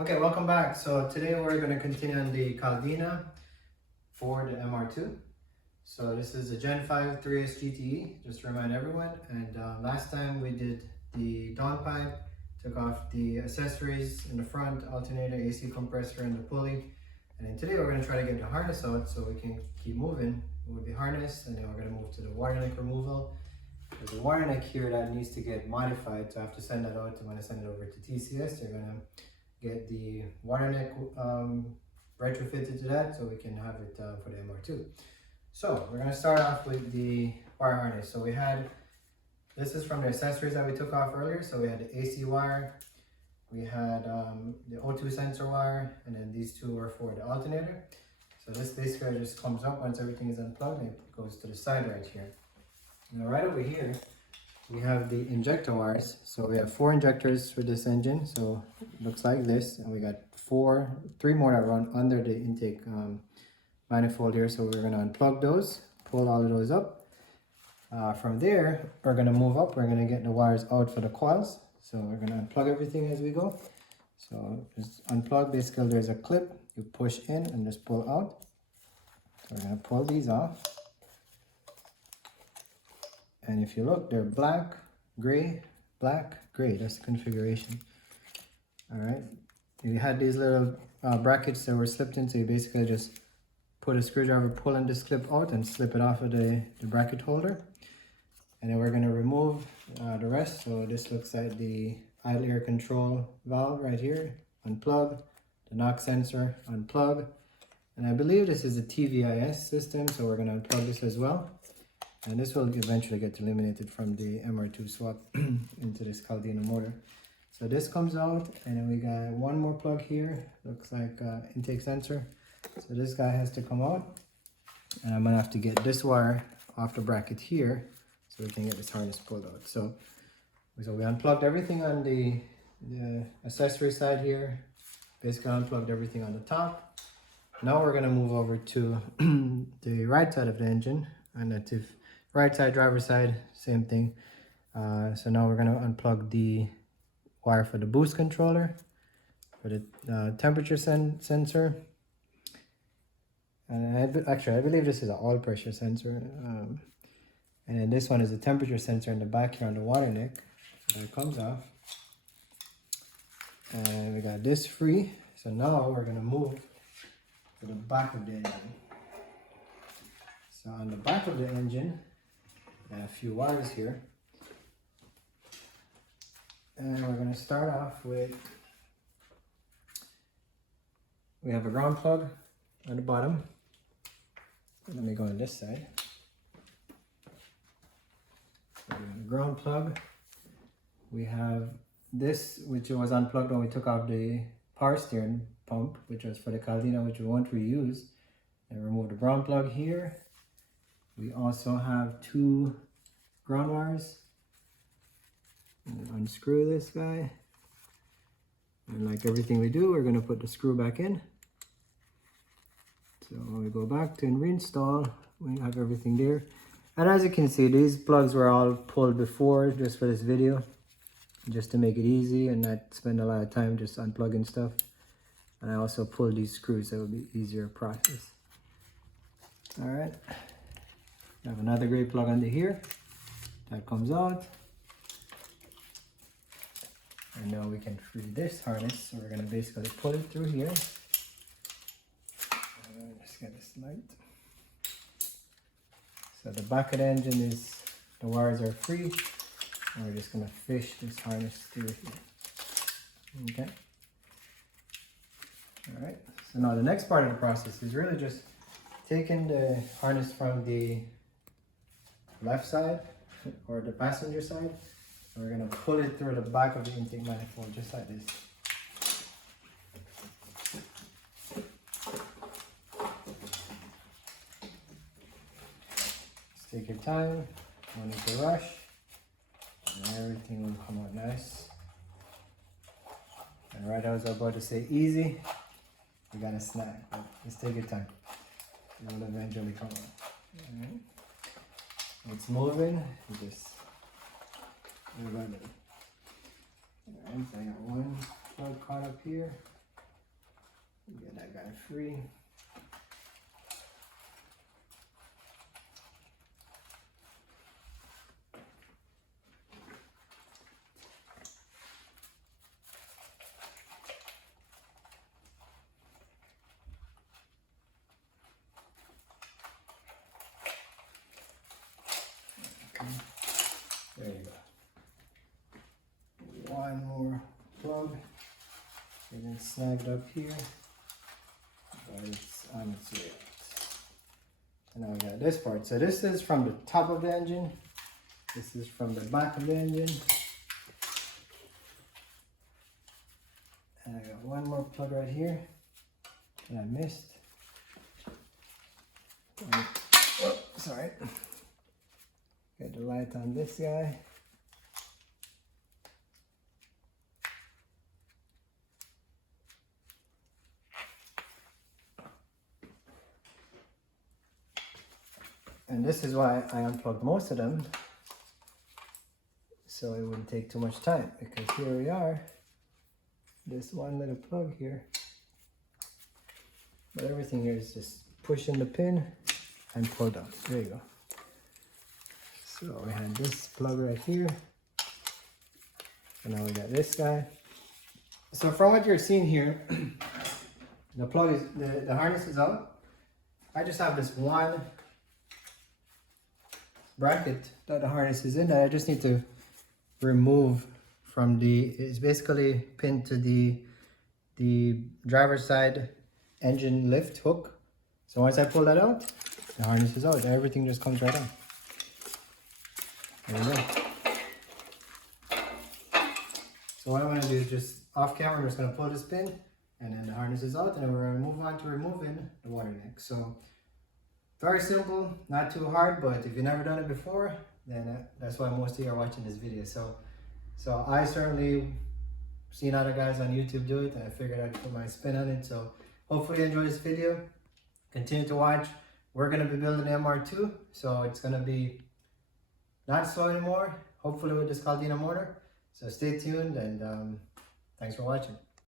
Okay, welcome back. So today we're going to continue on the Caldina for the MR2. So this is a Gen 5 3S GTE, just to remind everyone. And last time we did the downpipe, took off the accessories in the front, alternator, AC compressor, and the pulley. And then today we're going to try to get the harness out so we can keep moving with the harness. And then we're going to move to the wire neck removal. There's a wire neck here that needs to get modified, so I have to send that out. I'm going to send it over to TCS. They're going to get the wire neck retrofitted to that so we can have it for the MR2. So we're going to start off with the wire harness. So we had, this is from the accessories that we took off earlier. So we had the AC wire, we had the O2 sensor wire, and then these two were for the alternator. So this basically just comes up once everything is unplugged and it goes to the side right here. Now right over here, we have the injector wires. So we have 4 injectors for this engine. So it looks like this, and we got 3 more that run under the intake manifold here. So we're going to unplug those, pull all of those up. From there, we're going to move up. We're going to get the wires out for the coils. So we're going to unplug everything as we go. So just unplug. Basically, there's a clip. You push in and just pull out. So we're going to pull these off. And if you look, they're black, gray, that's the configuration. All right, you had these little brackets that were slipped in, so you basically just put a screwdriver, pulling this clip out and slip it off of the bracket holder. And then we're gonna remove the rest. So this looks like the idle air control valve right here, unplug, the knock sensor, unplug. And I believe this is a TVIS system, so we're gonna unplug this as well. And this will eventually get eliminated from the MR2 swap into this Caldina motor. So this comes out, and then we got one more plug here. Looks like intake sensor. So this guy has to come out. And I'm gonna have to get this wire off the bracket here so we can get this harness pulled out. So we unplugged everything on the accessory side here. Basically unplugged everything on the top. Now we're gonna move over to the right side of the engine. And that's if right side, driver side, same thing. So now we're gonna unplug the wire for the boost controller, for the temperature sensor. And I believe this is an all pressure sensor. And then this one is a temperature sensor in the back here on the water neck. So that comes off. And we got this free. So now we're gonna move to the back of the engine. So on the back of the engine, a few wires here, and we're going to start off with, we have a ground plug on the bottom. Let me go on this side. So we have a ground plug. We have this, which was unplugged when we took off the power steering pump, which was for the Caldina, which we won't reuse. And remove the ground plug here. We also have 2 ground wires. And unscrew this guy. And like everything we do, we're going to put the screw back in. So when we go back to reinstall, we have everything there. And as you can see, these plugs were all pulled before just for this video, just to make it easy and not spend a lot of time just unplugging stuff. And I also pulled these screws, so it will be easier process. All right. We have another gray plug under here that comes out, and now we can free this harness. So we're going to basically pull it through here. Let's get this light. So the back of the engine is, the wires are free, and we're just going to fish this harness through here. Okay. All right. So now the next part of the process is really just taking the harness from the left side or the passenger side. We're going to pull it through the back of the intake manifold just like this. Just take your time, no need to rush, and everything will come out nice. And right, I was about to say easy, you got a snag, but just take your time. It will eventually come out. All right. It's moving, you just run it. Alright, so I got one plug caught up here. Get that guy free. There you go. One more plug. And then snagged up here. But it's on its way out. And now we got this part. So this is from the top of the engine. This is from the back of the engine. And I got one more plug right here. And I missed. Oh, sorry. Get the light on this guy. And this is why I unplugged most of them, so it wouldn't take too much time, because here we are, this one little plug here, but everything here is just pushing the pin and pull down. There you go. So we had this plug right here, and now we got this guy. So from what you're seeing here, the plug is, the harness is out. I just have this one bracket that the harness is in that I just need to remove from the, it's basically pinned to the driver's side engine lift hook. So once I pull that out, the harness is out. Everything just comes right on. There we go. So what I'm going to do is just off camera, I'm just going to pull this pin, and then the harness is out, and we're going to move on to removing the water neck. So very simple, not too hard, but if you've never done it before, then that's why most of you are watching this video. So I certainly seen other guys on YouTube do it, and I figured I'd put my spin on it. So hopefully you enjoy this video. Continue to watch. We're going to be building the MR2, so it's going to be not slow anymore, hopefully with this Caldina motor. So stay tuned, and thanks for watching.